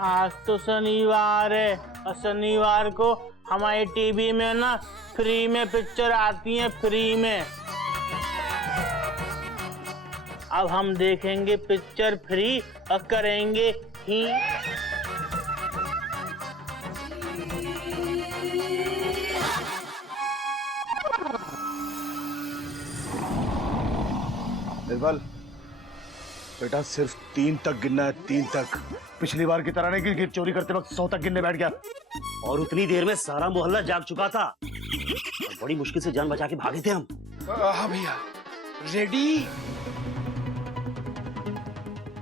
आज तो शनिवार है और शनिवार को हमारे टीवी में ना फ्री में पिक्चर आती है, फ्री में। अब हम देखेंगे पिक्चर फ्री और करेंगे ही। बिरबल बेटा, सिर्फ 3 तक गिनना है, 3 तक। पिछली बार की तरह नहीं कि चोरी करते वक्त 100 तक गिनने बैठ गया। और उतनी देर में सारा मोहल्ला जाग चुका था और बड़ी मुश्किल से जान बचा के भागे थे हम। हाँ भैया, रेडी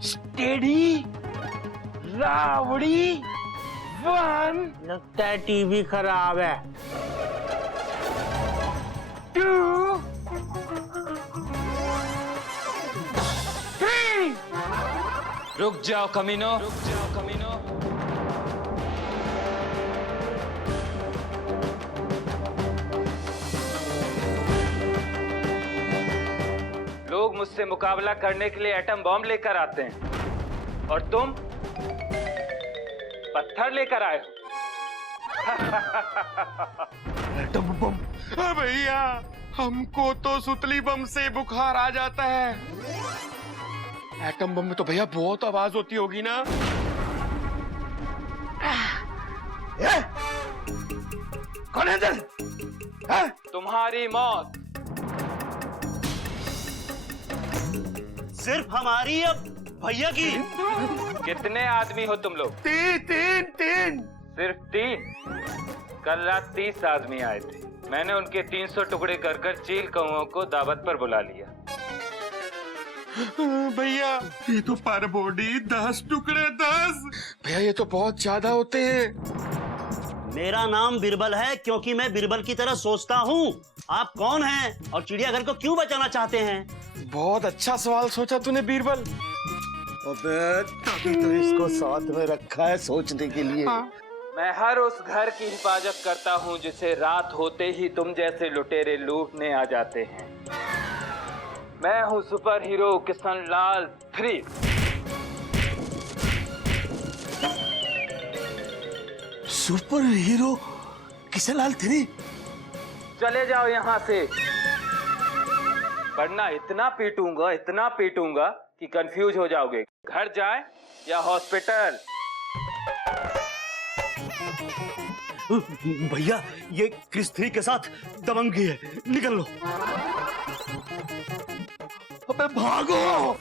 स्टेडी रावड़ी 1। लगता है टीवी खराब है। 2 3। रुक जाओ कमीनो, रुक जाओ कमीनो। लोग मुझसे मुकाबला करने के लिए एटम बॉम्ब लेकर आते हैं और तुम पत्थर लेकर आए हो। Atom bomb? भैया, हमको तो सुतली बम से बुखार आ जाता है। एटम बम में तो भैया बहुत आवाज होती होगी ना। कौन है इधर? तुम्हारी मौत। सिर्फ हमारी अब भैया की। कितने आदमी हो तुम लोग? 3। सिर्फ 3? कल रात 30 आदमी आए थे। मैंने उनके 300 टुकड़े कर चील कौओं को दावत पर बुला लिया। भैया, ये तो पर बॉडी 10 टुकड़े 10। भैया, ये तो बहुत ज्यादा होते हैं। मेरा नाम बिरबल है क्योंकि मैं बिरबल की तरह सोचता हूँ। आप कौन हैं और चिड़ियाघर को क्यों बचाना चाहते हैं? बहुत अच्छा सवाल सोचा तूने बीरबल। अबे, तभी तो इसको साथ में रखा है सोचने के लिए। हाँ। मैं हर उस घर की हिफाजत करता हूँ जिसे रात होते ही तुम जैसे लुटेरे लूटने आ जाते हैं। मैं हूँ super hero Kishanlal 3। Super hero Kishanlal 3? चले जाओ यहाँ से, वरना इतना पीटूंगा कि कंफ्यूज हो जाओगे। घर जाए या हॉस्पिटल। भैया, ये क्रिस 3 के साथ दबंगी है, निकल लो। अबे भागो।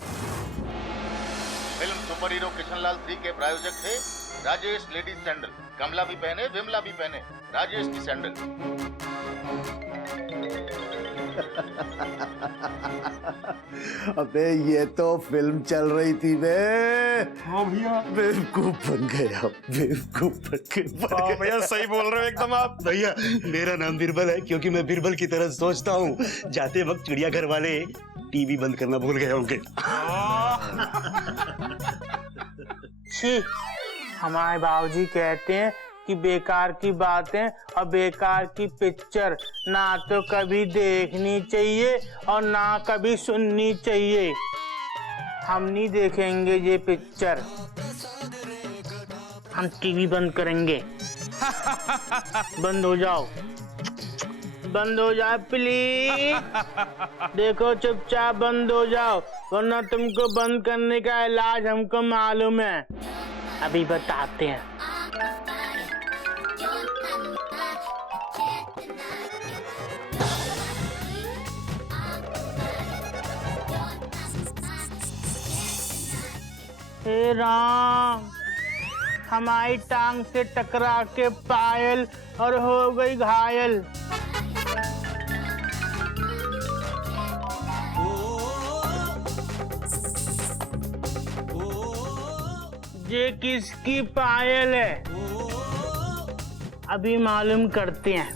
फिल्म सुपर हीरो किशनलाल 3 के प्रायोजक थे राजेश लेडीज सैंडल। कमला भी पहने, विमला भी पहने, राजेश की सैंडल। अबे ये तो फिल्म चल रही थी बे। हाँ भैया, बेवकूफ बन गया, बेवकूफ बन गया। भैया सही बोल रहे हो एकदम आप। भैया, मेरा नाम बिरबल है क्योंकि मैं बिरबल की तरह सोचता हूँ। जाते वक्त चिड़ियाघर वाले टीवी बंद करना भूल गए होंगे। छी, हमारे बाबूजी कहते हैं कि बेकार की बातें और बेकार की पिक्चर ना तो कभी देखनी चाहिए और ना कभी सुननी चाहिए। हम नहीं देखेंगे ये पिक्चर, हम टीवी बंद करेंगे। बंद हो जाओ, बंद हो जाओ प्लीज। देखो, चुपचाप बंद हो जाओ, वरना तुमको बंद करने का इलाज हमको मालूम है। अभी बताते हैं। हे राम, हमारी टांग से टकरा के पायल और हो गई घायल। ये किसकी पायल है? अभी मालूम करते हैं।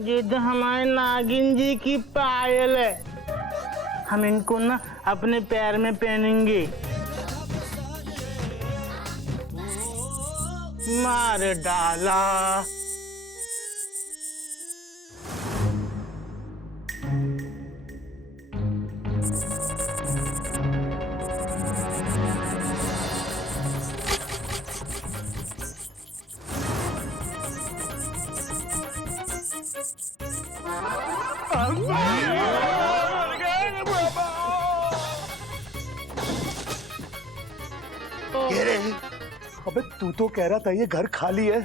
ये तो हमारे नागिन जी की पायल है। हम इनको ना अपने पैर में पहनेंगे। मार डाला। अबे तू तो कह रहा था ये घर खाली है,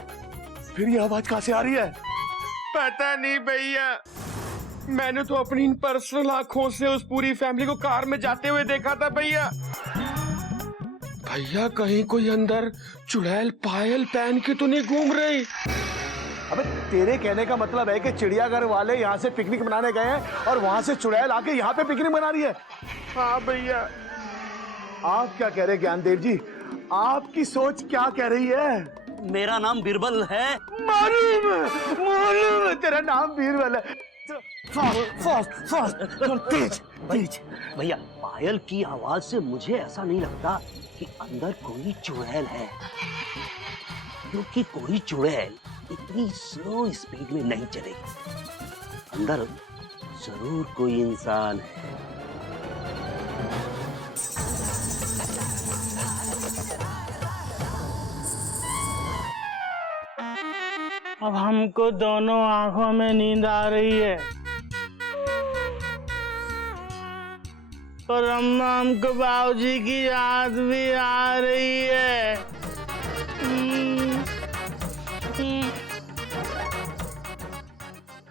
फिर ये आवाज कहां से आ रही है? पता नहीं भैया, मैंने तो अपनी इन पर्सनल आंखों से उस पूरी फैमिली को कार में जाते हुए देखा था भैया। भैया कहीं कोई अंदर चुड़ैल पायल पहन के तो नहीं घूम रही? अबे तेरे कहने का मतलब है कि चिड़ियाघर वाले यहाँ से पिकनिक मनाने गए हैं और वहां से चुड़ैल आके यहाँ पे पिकनिक मना रही है? हाँ भैया। आप क्या कह रहे हैं ज्ञानदेव जी? आपकी सोच क्या कह रही है? मेरा नाम बिरबल है। मालूम है तेरा नाम बीरबल है। तेज तेज। भैया पायल की आवाज से मुझे ऐसा नहीं लगता कि अंदर कोई चुड़ैल है, क्योंकि कोई चुड़ैल इतनी स्लो स्पीड में नहीं चलेगी। अंदर जरूर कोई इंसान है। अब हमको दोनों आंखों में नींद आ रही है और अम्मा हमको बाबूजी की याद भी आ रही है।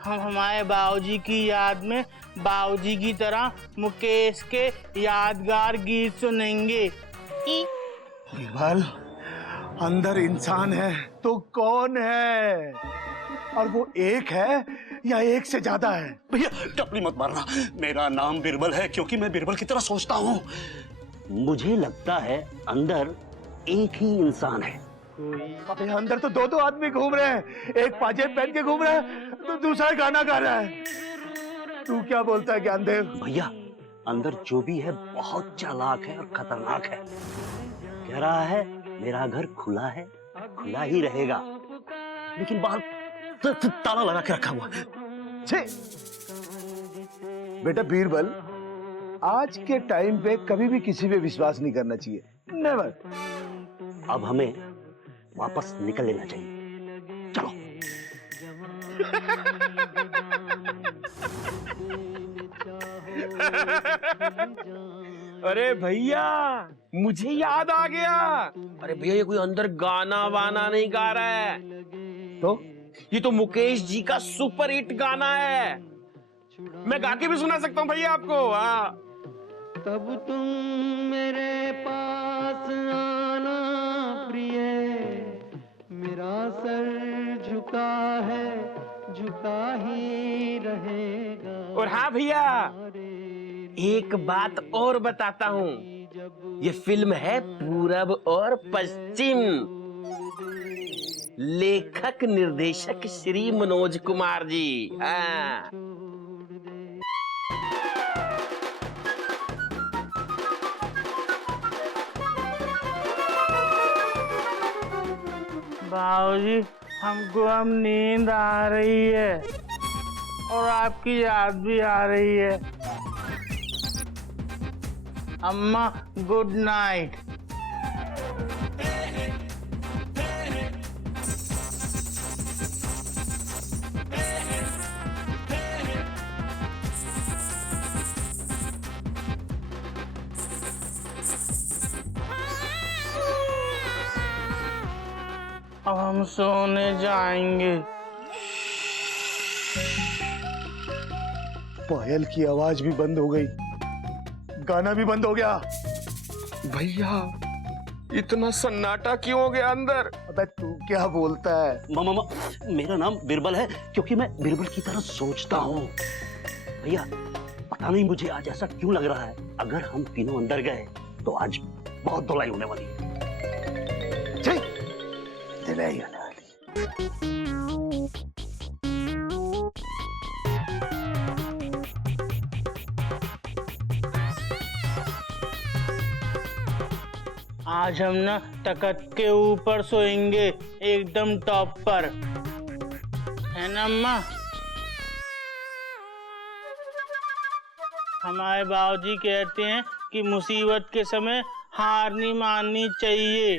हम हमारे बाबूजी की याद में बाबूजी की तरह मुकेश के यादगार गीत सुनेंगे। बीरबल, अंदर इंसान है तो कौन है? और वो एक है या एक से ज्यादा है? भैया टपली मत मारना। मेरा नाम बिरबल है क्योंकि मैं बिरबल की तरह सोचता हूँ। मुझे लगता है अंदर एक ही इंसान है। अबे अंदर तो दो आदमी घूम रहे हैं, एक पाजेब पहन के घूम रहा है तो दूसरा गाना गा रहा है। तू क्या बोलता है ज्ञानदेव? भैया अंदर जो भी है बहुत चालाक है और खतरनाक है। कह रहा है मेरा घर खुला है, खुला ही रहेगा, लेकिन बाहर ताला लगा के रखा हुआ है। बेटा बीरबल, आज के टाइम पे कभी भी किसी पे विश्वास नहीं करना चाहिए। नेवर। अब हमें वापस निकल लेना चाहिए। चलो। अरे भैया मुझे याद आ गया। अरे भैया ये कोई अंदर गाना वाना नहीं गा रहा है, तो ये तो मुकेश जी का सुपर हिट गाना है। मैं गा के भी सुना सकता हूँ भैया आपको। हाँ। तब तुम मेरे पास आना प्रिय, मेरा सर झुका है, झुका ही रहेगा। और हाँ भैया एक बात और बताता हूँ, ये फिल्म है पूरब और पश्चिम। लेखक निर्देशक श्री मनोज कुमार जी। हाँ। बाबूजी हमको अब नींद आ रही है और आपकी याद भी आ रही है। अम्मा गुड नाइट। अब हम सोने जाएंगे। पायल की आवाज भी बंद हो गई, गाना भी बंद हो गया। भैया इतना सन्नाटा क्यों हो गया अंदर? अबे तू क्या बोलता है? मामा मेरा नाम बिरबल है क्योंकि मैं बिरबल की तरह सोचता हूँ। भैया पता नहीं मुझे आज ऐसा क्यों लग रहा है, अगर हम तीनों अंदर गए तो आज बहुत धुलाई होने वाली है। धुलाई होने वाली। आज हम ना तख्त के ऊपर सोएंगे, एकदम टॉप पर, है ना अम्मा? हमारे बाबूजी कहते हैं कि मुसीबत के समय हार नहीं माननी चाहिए,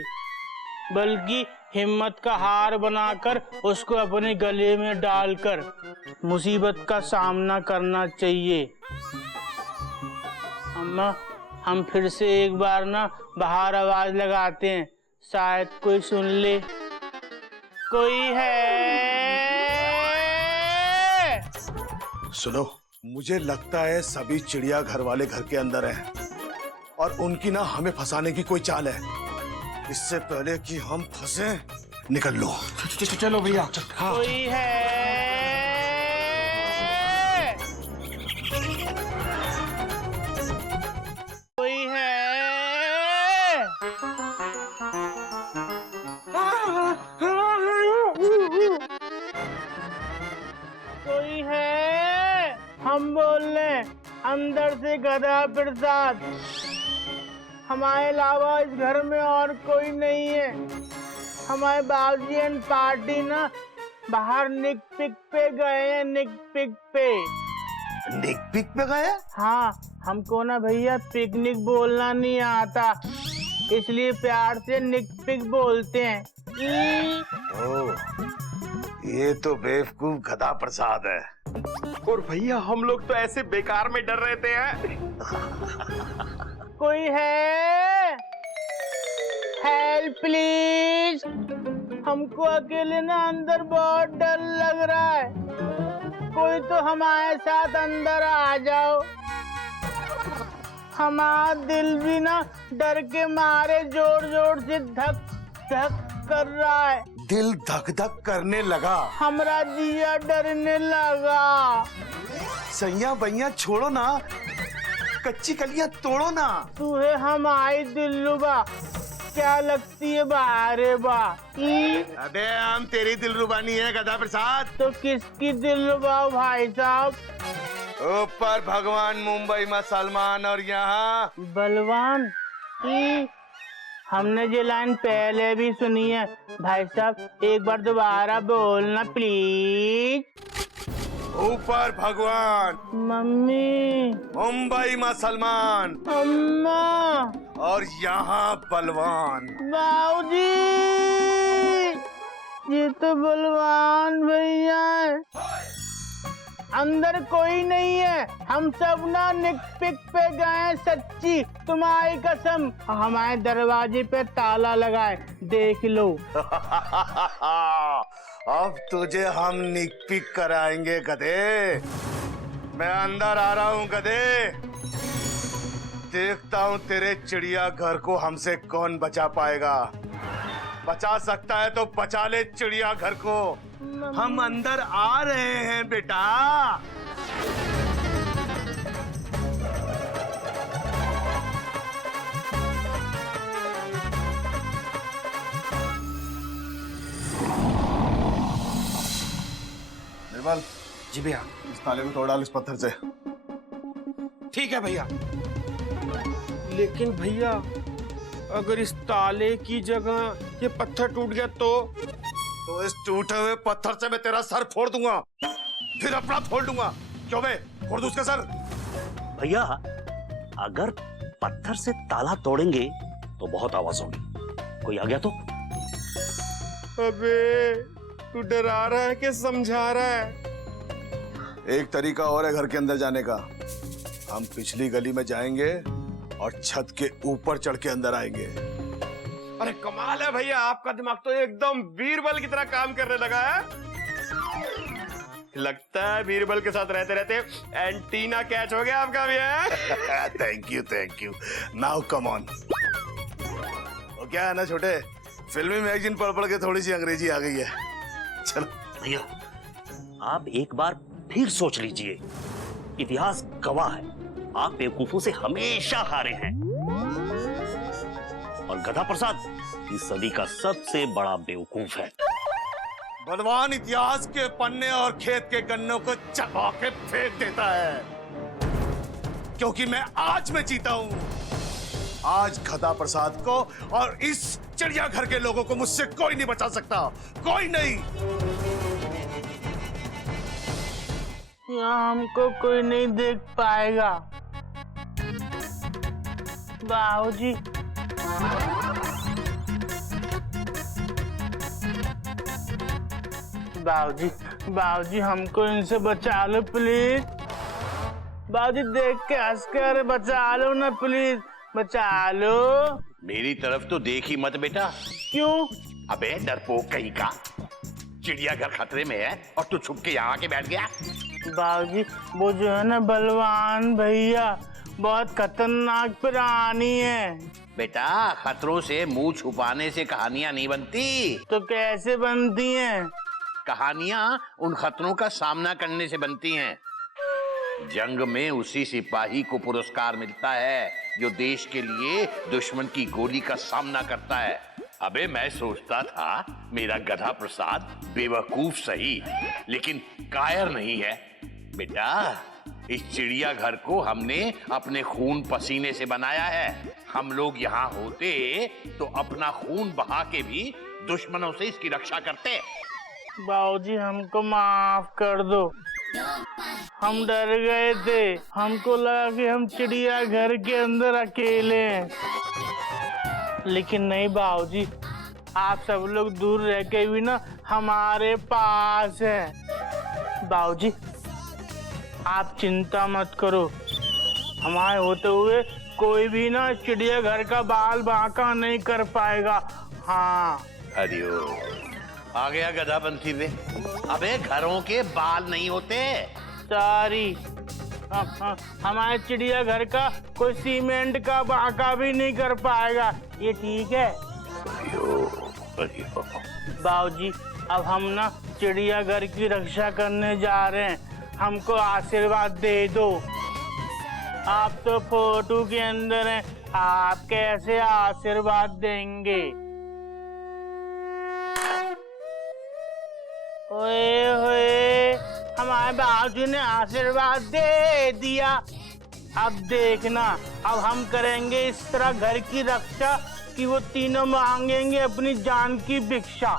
बल्कि हिम्मत का हार बनाकर उसको अपने गले में डालकर मुसीबत का सामना करना चाहिए। अम्मा, हम फिर से एक बार ना बाहर आवाज लगाते हैं, शायद कोई सुन ले। कोई है? सुनो, मुझे लगता है सभी चिड़िया घर वाले घर के अंदर हैं और उनकी ना हमें फंसाने की कोई चाल है। इससे पहले कि हम फंसे, निकल लो। चलो भैया। हाँ। कोई है? कोई है? कोई है? हम बोल रहे अंदर से गधा प्रसाद। हमारे अलावा इस घर में और कोई नहीं है। हमारे बाबूजी एंड पार्टी ना बाहर निक पिक पे गए हैं, निक पिक पे। निक पिक पे गए? हाँ, हमको ना भैया पिकनिक बोलना नहीं आता, इसलिए प्यार से निक पिक बोलते हैं। ओह, ये तो बेवकूफ गधा प्रसाद है। और भैया हम लोग तो ऐसे बेकार में डर रहे थे हैं। कोई है? Help please. हमको अकेले ना अंदर बहुत डर लग रहा है, कोई तो हमारे साथ अंदर आ जाओ। हमारा दिल भी ना डर के मारे जोर जोर से धक धक कर रहा है। दिल धक धक करने लगा? हमरा जिया डरने लगा। सैया बैया छोड़ो ना, कच्ची कलियां तोड़ो ना। तुहे हमारी दिलरुबा क्या लगती है बारे बा? अबे हम तेरी दिलरुबा नहीं है गधा प्रसाद। तो किसकी दिलरुबा भाई साहब? ऊपर भगवान, मुंबई में सलमान और यहाँ बलवान। हमने ये लाइन पहले भी सुनी है भाई साहब, एक बार दोबारा बोलना प्लीज। ऊपर भगवान, मम्मी, मुंबई में सलमान, अम्मा और यहाँ बलवान। बाबूजी, ये तो बलवान भैया है। अंदर कोई नहीं है, हम सब ना निक पिक पे गए, सच्ची तुम्हारी कसम। हमारे दरवाजे पे ताला लगाए, देख लो। अब तुझे हम निक पिक कराएंगे गधे। मैं अंदर आ रहा हूँ गधे, देखता हूँ तेरे चिड़िया घर को हमसे कौन बचा पाएगा। बचा सकता है तो बचा ले चिड़िया घर को। हम अंदर आ रहे हैं बेटा। निर्मल जी भैया। इस ताले को तोड़ डाल इस पत्थर से। ठीक है भैया। लेकिन भैया अगर इस ताले की जगह ये पत्थर टूट गया तो इस टूटे हुए पत्थर से मैं तेरा सर फोड़ दूंगा, फिर अपना फोड़ दूंगा। क्यों बे, फोड़ दूं उसका सर? भैया अगर पत्थर से ताला तोड़ेंगे तो बहुत आवाज होगी, कोई आ गया तो? अबे तू डरा रहा है कि समझा रहा है? एक तरीका और है घर के अंदर जाने का। हम पिछली गली में जाएंगे और छत के ऊपर चढ़ के अंदर आएंगे। अरे कमाल है भैया, आपका दिमाग तो एकदम बीरबल की तरह काम करने लगा है। लगता है बीरबल के साथ रहते रहते एंटीना कैच हो गया आपका भी है। Thank you. Now come on. वो क्या है ना छोटे, फिल्मी मैगजीन पढ़ पढ़ के थोड़ी सी अंग्रेजी आ गई है। चलो भैया आप एक बार फिर सोच लीजिए, इतिहास गवाह है आप बेवकूफों से हमेशा हारे हैं, और गधा प्रसाद इस सदी का सबसे बड़ा बेवकूफ है। बलवान इतिहास के पन्ने और खेत के गन्नों को चबा के फेंक देता है, क्योंकि मैं आज में जीता हूं। आज गधा प्रसाद को और इस चिड़ियाघर के लोगों को मुझसे कोई नहीं बचा सकता, कोई नहीं। यहाँ हमको कोई नहीं देख पाएगा। बाबूजी, बाबूजी हमको इनसे बचा लो प्लीज। बाबूजी देख के हंस कर बचा लो ना प्लीज, बचा लो। मेरी तरफ तो देख ही मत बेटा। क्यों? अबे डरपोक कहीं का, चिड़ियाघर खतरे में है और तू छुप के यहाँ आके बैठ गया। बाबूजी वो जो है ना बलवान भैया बहुत खतरनाक प्राणी है। बेटा खतरों से मुंह छुपाने से कहानियां नहीं बनती। तो कैसे बनती हैं? कहानियां उन खतरों का सामना करने से बनती हैं। जंग में उसी सिपाही को पुरस्कार मिलता है जो देश के लिए दुश्मन की गोली का सामना करता है। अबे मैं सोचता था मेरा गधा प्रसाद बेवकूफ सही लेकिन कायर नहीं है। बेटा इस चिड़ियाघर को हमने अपने खून पसीने से बनाया है। हम लोग यहाँ होते तो अपना खून बहा के भी दुश्मनों से इसकी रक्षा करते। बाबूजी हमको माफ कर दो, हम डर गए थे, हमको लगा कि हम चिड़ियाघर के अंदर अकेले हैं। लेकिन नहीं बाबूजी, आप सब लोग दूर रह के भी ना हमारे पास हैं। बाबूजी आप चिंता मत करो, हमारे होते हुए कोई भी ना चिड़ियाघर का बाल बांका नहीं कर पाएगा। हाँ हरिओ आ गया गधापंथी पे। अबे घरों के बाल नहीं होते। सारी हमारे चिड़ियाघर का कोई सीमेंट का बांका भी नहीं कर पाएगा, ये ठीक है? बाबूजी अब हम ना चिड़ियाघर की रक्षा करने जा रहे हैं, हमको आशीर्वाद दे दो। आप तो फोटो के अंदर हैं, आप कैसे आशीर्वाद देंगे? ओए होए हमारे बाबूजी ने आशीर्वाद दे दिया। अब देखना, अब हम करेंगे इस तरह घर की रक्षा कि वो तीनों मांगेंगे अपनी जान की भिक्षा।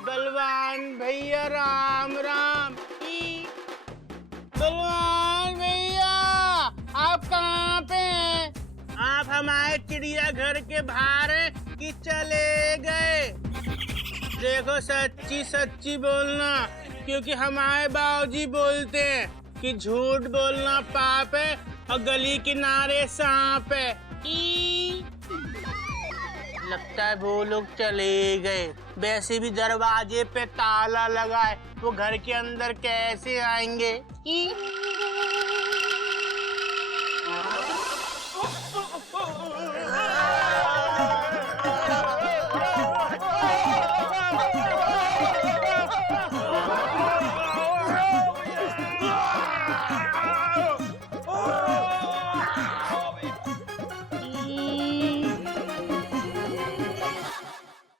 बलवान भैया राम राम। बलवान भैया आप कहाँ पे हैं? आप हमारे चिड़ियाघर के बाहर हैं कि चले गए? देखो सच्ची सच्ची बोलना, क्योंकि हमारे बाबूजी बोलते हैं कि झूठ बोलना पाप है और गली किनारे सांप है। लगता है वो लोग चले गए। वैसे भी दरवाजे पे ताला लगा है, वो घर के अंदर कैसे आएंगे?